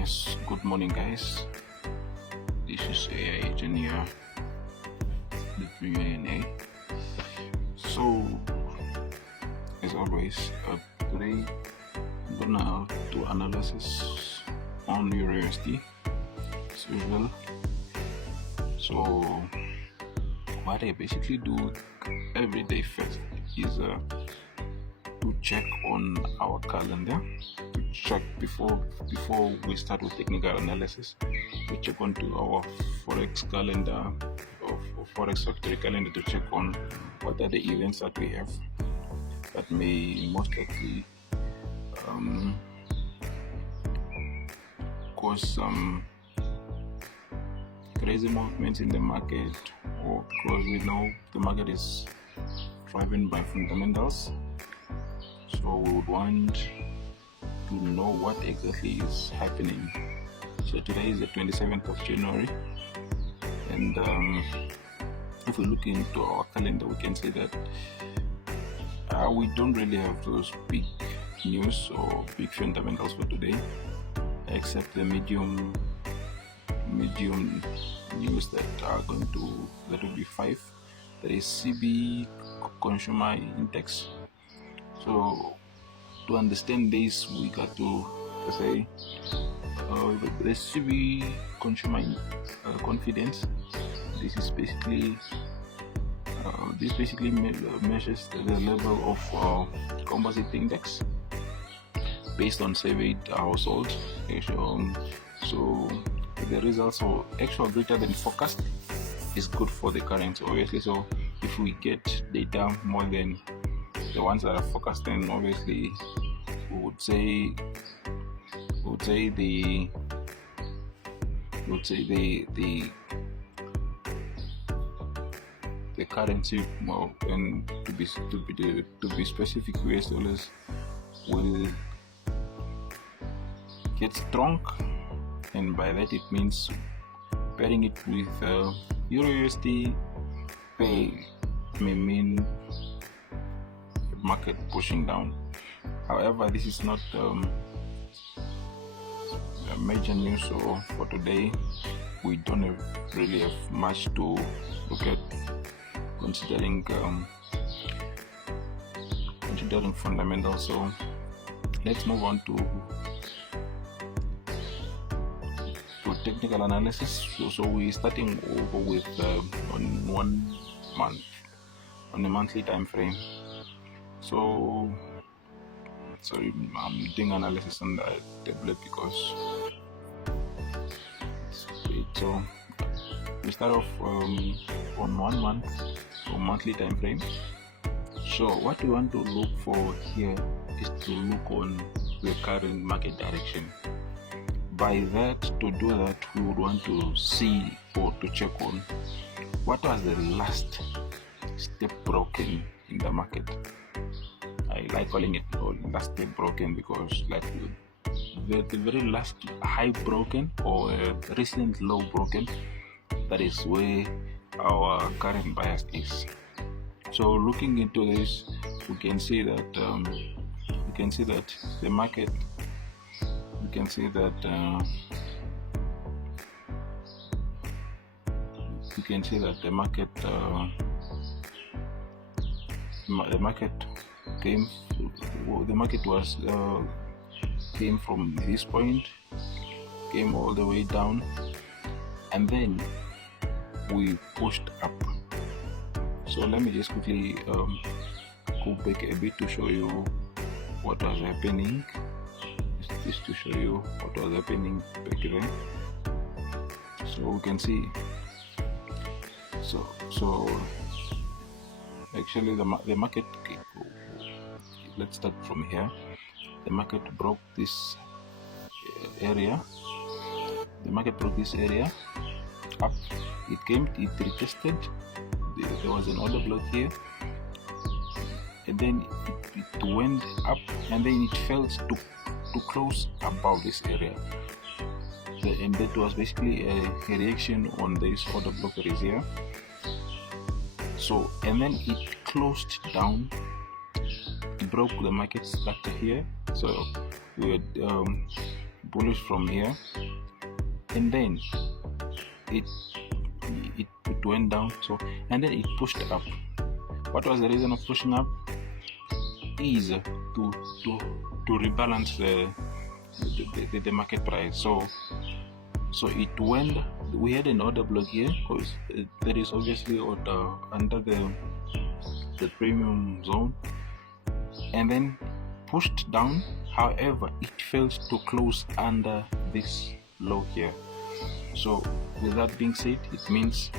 Yes, good morning guys. This is AI agent here, the VANA. So as always, today I'm gonna do analysis on Eurusd as usual. So what I basically do every day first is to check on our calendar, to check before we start with technical analysis. We check onto our forex calendar or forex factory calendar to check on what are the events that we have that may most likely cause some crazy movements in the market, or because we know the market is driven by fundamentals. So we would want to know what exactly is happening. So today is the 27th of January, and if we look into our calendar, we can see that we don't really have those big news or big fundamentals for today, except the medium news that will be 5. That is CB consumer index. So to understand this, we got to say the CB consumer confidence. This basically measures the level of composite index based on surveyed households. So the results are actual greater than forecast is good for the currency, obviously. So if we get data more than the ones that are forecast, then obviously we would say the currency, and to be specific, US dollars will get strong, and by that it means pairing it with Eurusd may mean market pushing down. However, this is not a major news, so for today we don't really have much to look at, considering fundamentals. So let's move on to technical analysis. So we're starting over with on 1 month, on a monthly time frame. So sorry, I'm doing analysis on the tablet because so we start off on 1 month or monthly time frame. So what we want to look for here is to look on the current market direction. By that, to do that, we would want to see or to check on what was the last step broken in the market. I like calling it last step broken because, like, the very last high broken or recent low broken, that is where our current bias is. So looking into this, we can see that the market. We can see that the market came from this point, came all the way down, and then we pushed up. So let me just quickly go back a bit to show you what was happening. Just to show you what was happening back then. So we can see. So actually the market. Let's start from here. The market broke this area. The market broke this area up. It retested. There was an order block here, and then it went up, and then it fell to close above this area, and that was basically a reaction on this order block that is here. So, and then it closed down, it broke the market structure here. So we had bullish from here, and then it went down, so, and then it pushed up. What was the reason of pushing up? Is to rebalance the market price. So it went, we had an order block here because there is obviously order under the premium zone, and then pushed down. However, it failed to close under this low here. So with that being said, it means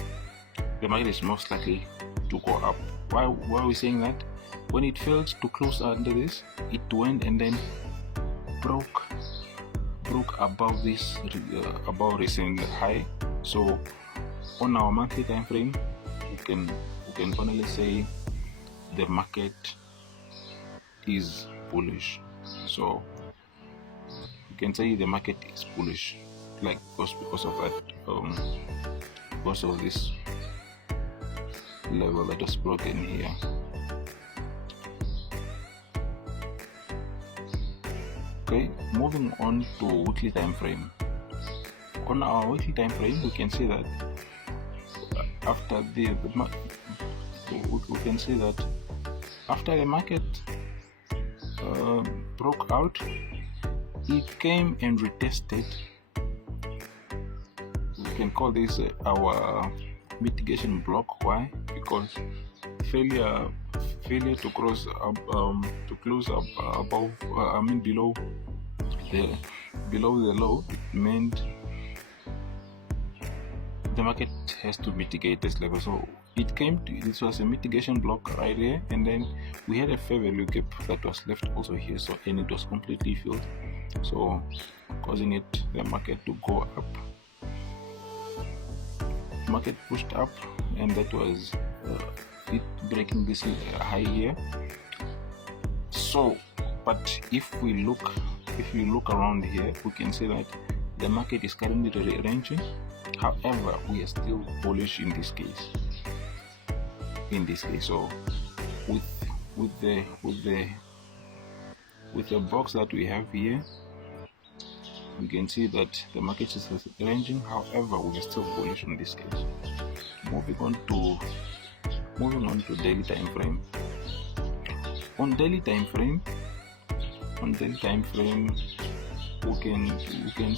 the market is most likely to go up. Why are we saying that? When it failed to close under this, it went and then broke above this above recent high. So on our monthly time frame, we can finally say the market is bullish. So you can say the market is bullish, like because of that, because of this level that was broken here. Okay, moving on to weekly time frame. On our weekly time frame, we can see that after the market broke out, it came and retested. We can call this our mitigation block. Why? Because failure to close up above, below the low, it meant the market has to mitigate this level. So it came to, this was a mitigation block right here, and then we had a fair value gap that was left also here, so, and it was completely filled, so causing the market to go up. Market pushed up, and that was it breaking this high here. So but if we look around here, we can see that the market is currently ranging. However, we are still bullish in this case. So with the box that we have here, we can see that the market is ranging. However, we are still bullish in this case. Moving on to daily time frame. On daily time frame, we can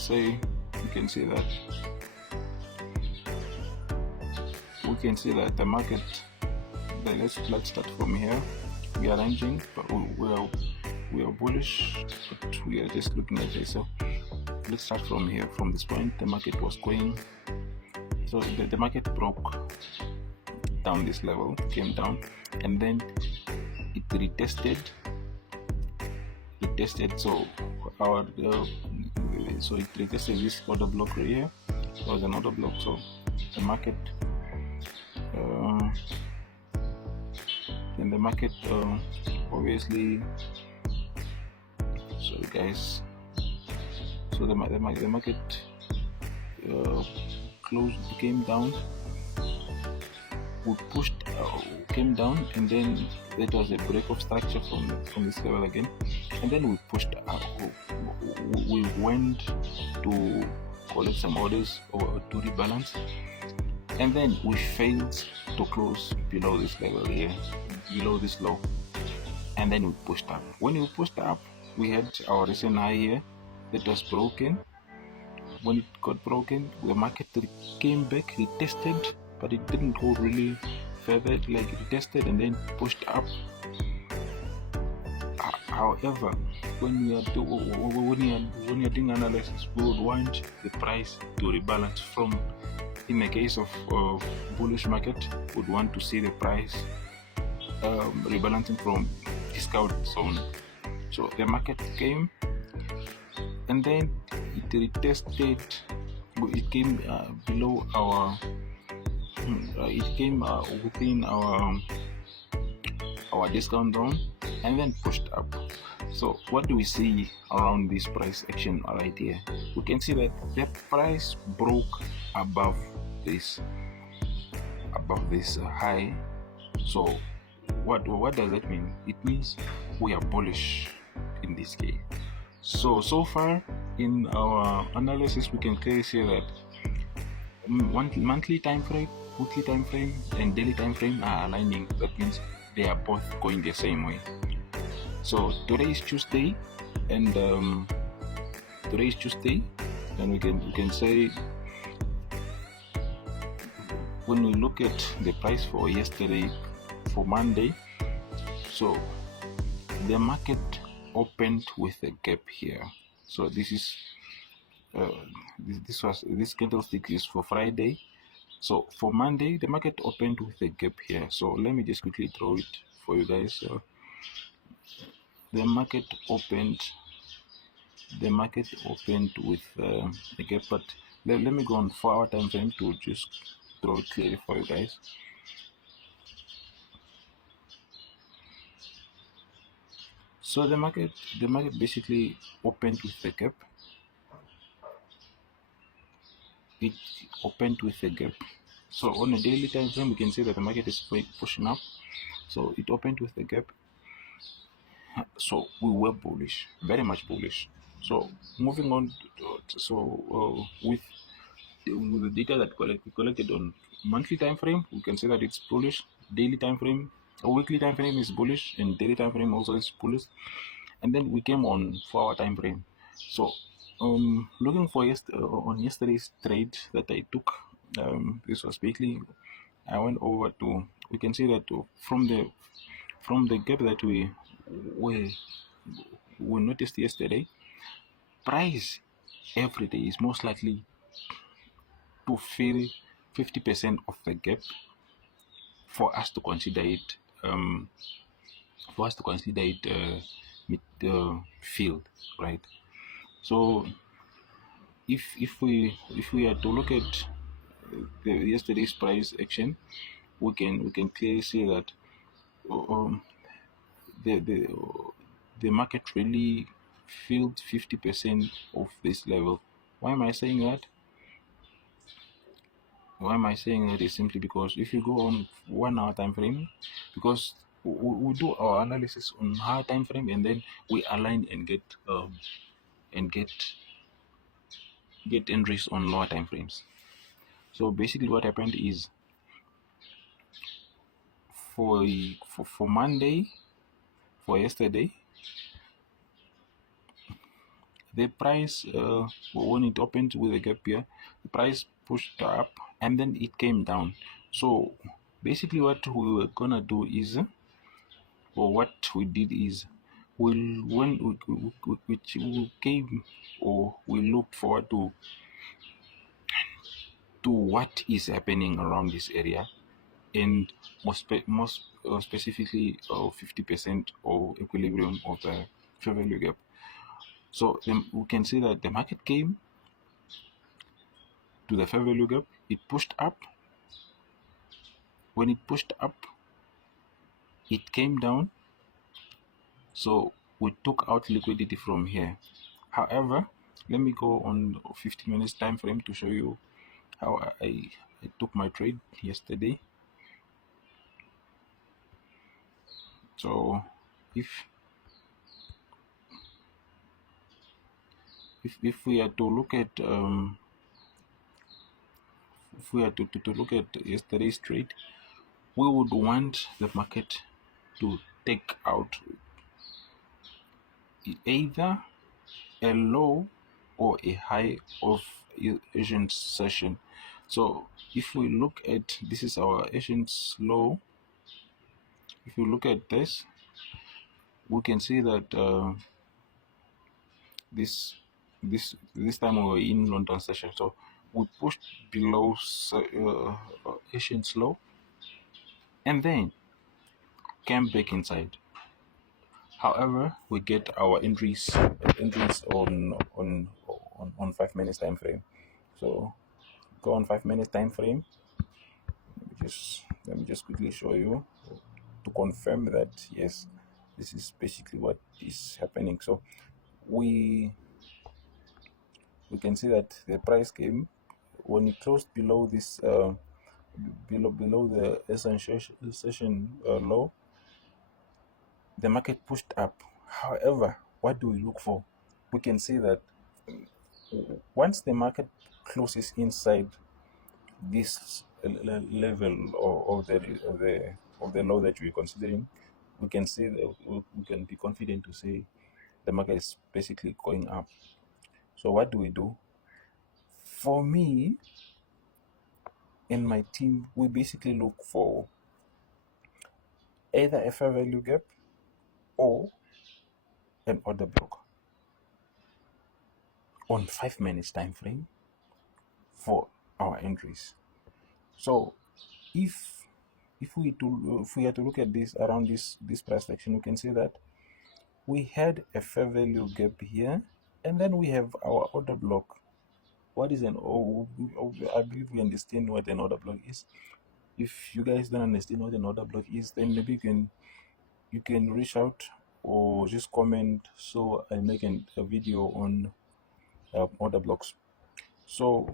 say that the market, let's start from here. We are ranging, but we are bullish, but we are just looking at this. So let's start from here. From this point, the market was going, so the market broke down this level, came down, and then it retested. So it retested this order block right here. It was an order block, so the market obviously, sorry guys, so the market came down. We pushed, came down, and then there was a break of structure from this level again, and then we pushed up. We went to collect some orders or to rebalance, and then we failed to close below this level here, below this low, and then we pushed up. When we pushed up, we had our recent high here that was broken. When it got broken, the market came back, retested, but it didn't go really further, like it tested and then pushed up. However, when you are doing analysis, we would want the price to rebalance from, in the case of bullish market, would want to see the price rebalancing from discount zone. So the market came, and then it retested. It came below our. It came within our discount zone, and then pushed up. So what do we see around this price action right here? We can see that the price broke above this high. So what does that mean? It means we are bullish in this case. So far in our analysis, we can clearly see that monthly time frame, weekly time frame, and daily time frame are aligning. That means they are both going the same way. So today is Tuesday, and we can say, when we look at the price for yesterday, for Monday, so the market opened with a gap here. So this is this candlestick is for Friday. So for Monday, the market opened with a gap here. So let me just quickly draw it for you guys. So the market opened with a gap, but let me go on 4-hour time frame to just draw it clearly for you guys. So the market basically opened with a gap. It opened with a gap. So on a daily time frame, we can see that the market is pushing up. So it opened with a gap. So we were bullish, very much bullish. So moving on, with the data that we collected on monthly time frame, we can see that it's bullish. Daily time frame, a weekly time frame is bullish, and daily time frame also is bullish. And then we came on 4-hour time frame. So looking for on yesterday's trade that I took, this was weekly. I went over to, we can see that from the gap that we noticed yesterday, price every day is most likely to fill 50% of the gap for us to consider it filled, right? So if we are to look at yesterday's price action, we can clearly see that the market really filled 50% of this level. Why am I saying that? Is simply because if you go on 1-hour time frame, because we do our analysis on higher time frame, and then we align and get entries on lower time frames. So basically what happened is, for Monday, for yesterday, the price, when it opened with a gap here, the price pushed up and then it came down. So basically what we were gonna do is, or what we did is, we came, or we looked forward to what is happening around this area, and most specifically 50% or equilibrium of the fair value gap. So then we can see that the market came to the fair value gap, it pushed up. When it pushed up, it came down. So we took out liquidity from here. However, let me go on 50 minutes time frame to show you how I took my trade yesterday. So if we are to look at look at yesterday's trade, we would want the market to take out either a low or a high of Asian session. So if we look at, this is our Asian low. If you look at this, we can see that this time we were in London session, so we pushed below Asian low and then came back inside. However, we get our entries on 5 minutes time frame. So go on 5 minutes time frame. Let me just quickly show you to confirm that yes, this is basically what is happening. So we can see that the price came when it closed below this below the session low. The market pushed up. However, what do we look for? We can see that once the market closes inside this level of the low that we're considering, we can say that we can be confident to say the market is basically going up. So what do we do? For me and my team, we basically look for either a fair value gap or an order block on 5 minutes time frame for our entries. So if we are to look at this around this price action, we can say that we had a fair value gap here, and then we have our order block. What is an I believe we understand what an order block is. If you guys don't understand what an order block is, then maybe you can reach out or just comment, so I make a video on order blocks. So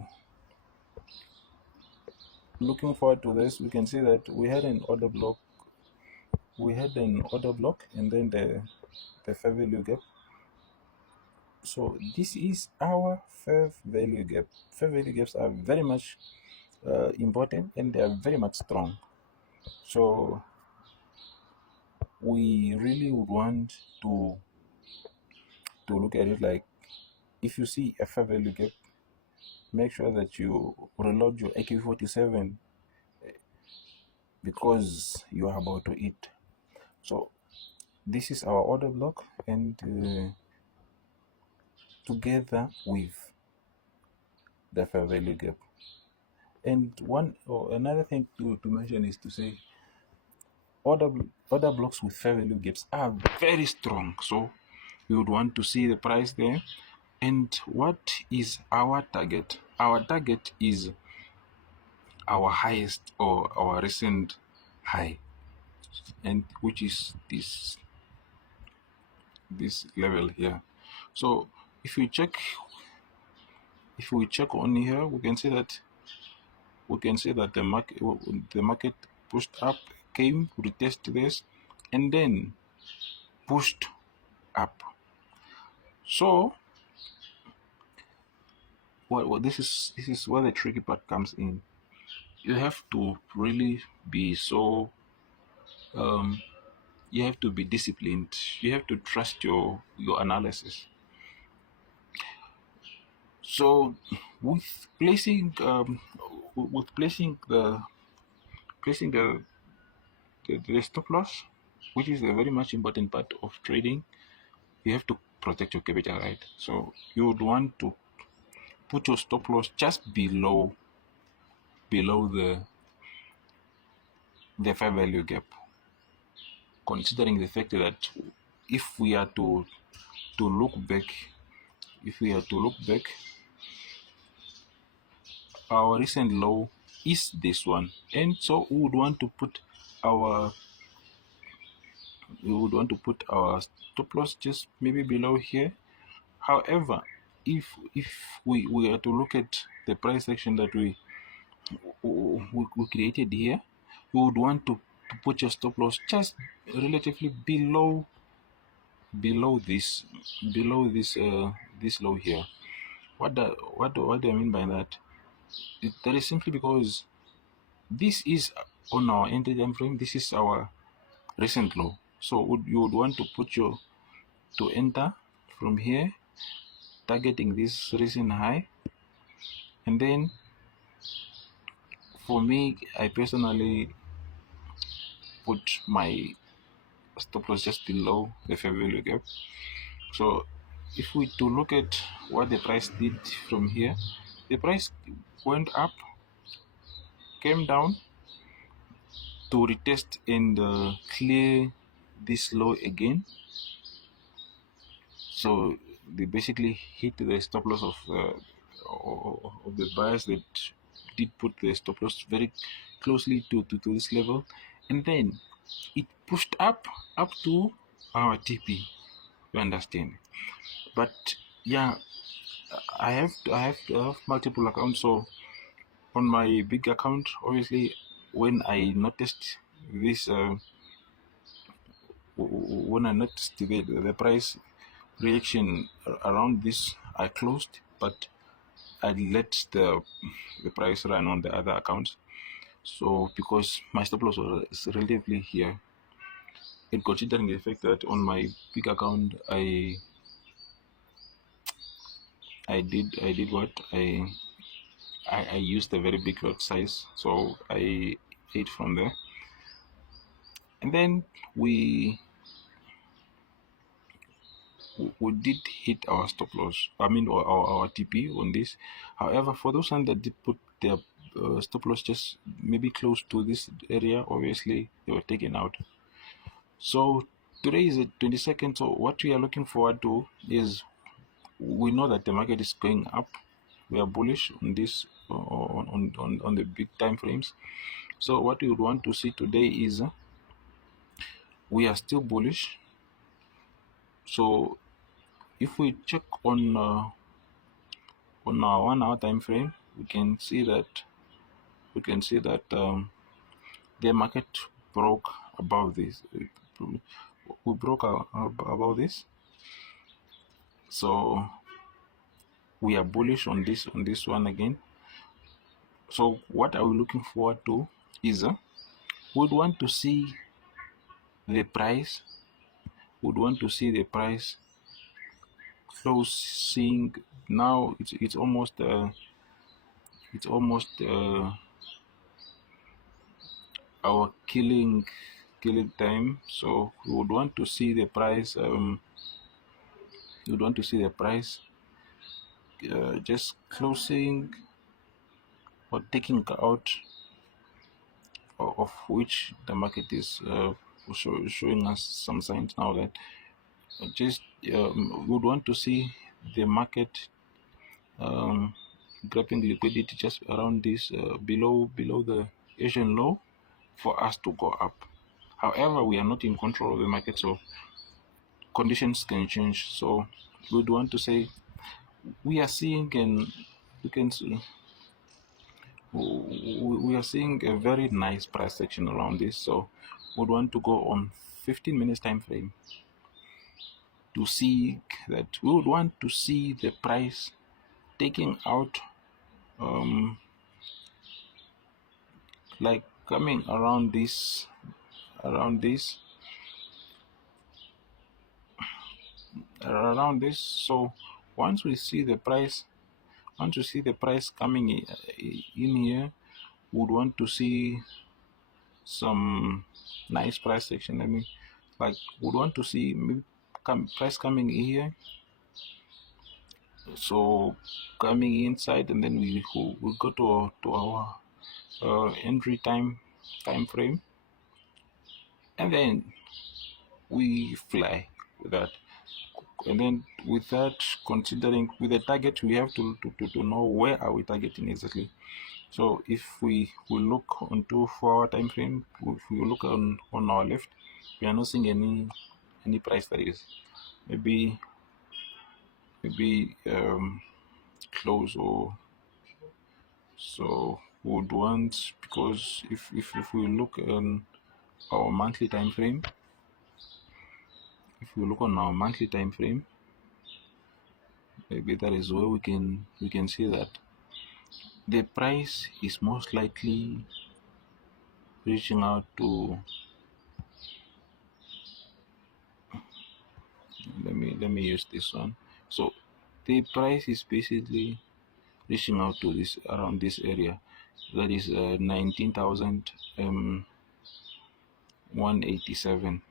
looking forward to this, we can see that we had an order block, and then the fair value gap. So this is our fair value gap. Fair value gaps are very much important, and they are very much strong. So we really would want to look at it like, if you see a fair value gap, make sure that you reload your AK-47 because you are about to eat. So this is our order block, and together with the fair value gap. And another thing to mention is to say order blocks with fair value gaps are very strong. So we would want to see the price there. And what is our target? Our target is our highest or our recent high, and which is this level here. So if we check on here, we can see that the market pushed up, came, retested this, and then pushed up. So this is where the tricky part comes in. You have to really be so you have to be disciplined. You have to trust your analysis. So with placing the stop loss, which is a very much important part of trading, you have to protect your capital, right? So you would want to put your stop loss just below the fair value gap, considering the fact that if we are to look back, our recent low is this one, and so we would want to put our stop loss just maybe below here. However, if we are to look at the price action that we created here, you would want to put your stop loss just relatively below this low here. What do I mean by that? That is simply because this is on our entry time frame. This is our recent low. So you would want to put to enter from here, targeting this recent high, and then for me, I personally put my stop loss just below the fair value gap. So if we to look at what the price did from here, the price went up, came down to retest and clear this low again. So they basically hit the stop loss of the buyers that did put the stop loss very closely to this level, and then it pushed up to our TP. You understand? But yeah, I have multiple accounts. So on my big account, obviously, when I noticed this, when I noticed the price reaction around this I closed, but I let the price run on the other accounts. So because my stop loss was relatively here, and considering the fact that on my big account I did what I used a very big lot size, so I ate from there, and then we did hit our stop loss. I mean our TP on this. However, for those ones that did put their stop loss just maybe close to this area, obviously they were taken out. So today is the 22nd. So what we are looking forward to is, we know that the market is going up. We are bullish on this on the big time frames. So what we would want to see today is we are still bullish. So if we check on our 1 hour time frame, we can see that the market broke above this. We broke above this. So we are bullish on this one again. So what are we looking forward to is we'd want to see the price. Would want to see the price closing. Now it's almost our killing time. So we would want to see the price. Just closing or taking out of which the market is showing us some signs now that just we would want to see the market grabbing liquidity just around this below the Asian low for us to go up. However, we are not in control of the market, so conditions can change. So we would want to say we are seeing, and you can see we are seeing a very nice price action around this. So we would want to go on 15 minutes time frame to see that. We would want to see the price taking out like coming around this so once we see the price coming in here, we would want to see some nice price action. I mean, like, would want to see maybe price coming in here, so coming inside, and then we go to our entry time frame, and then we fly with that. And then with that, considering with the target, we have to know where are we targeting exactly. So if we look onto 4 hour time frame, if we look on our left, we are not seeing any price that is maybe close, or so would want, because if we look on our monthly time frame, maybe that is where we can see that the price is most likely reaching out to, let me use this one. So the price is basically reaching out to this, around this area, that is 19,187.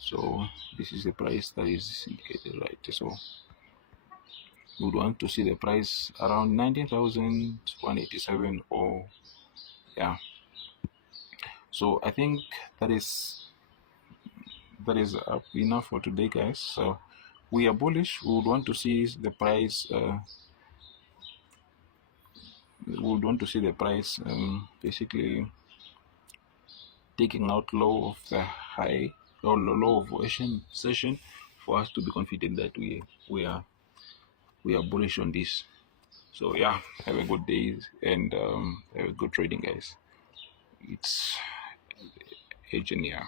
So this is the price that is indicated, right? So we would want to see the price around 19,187, or yeah. So I think that is enough for today, guys. So we are bullish. We would want to see the price basically taking out low of the high, or low of Asian session, for us to be confident that we are bullish on this. So yeah, have a good day, and have a good trading, guys. It's engineer.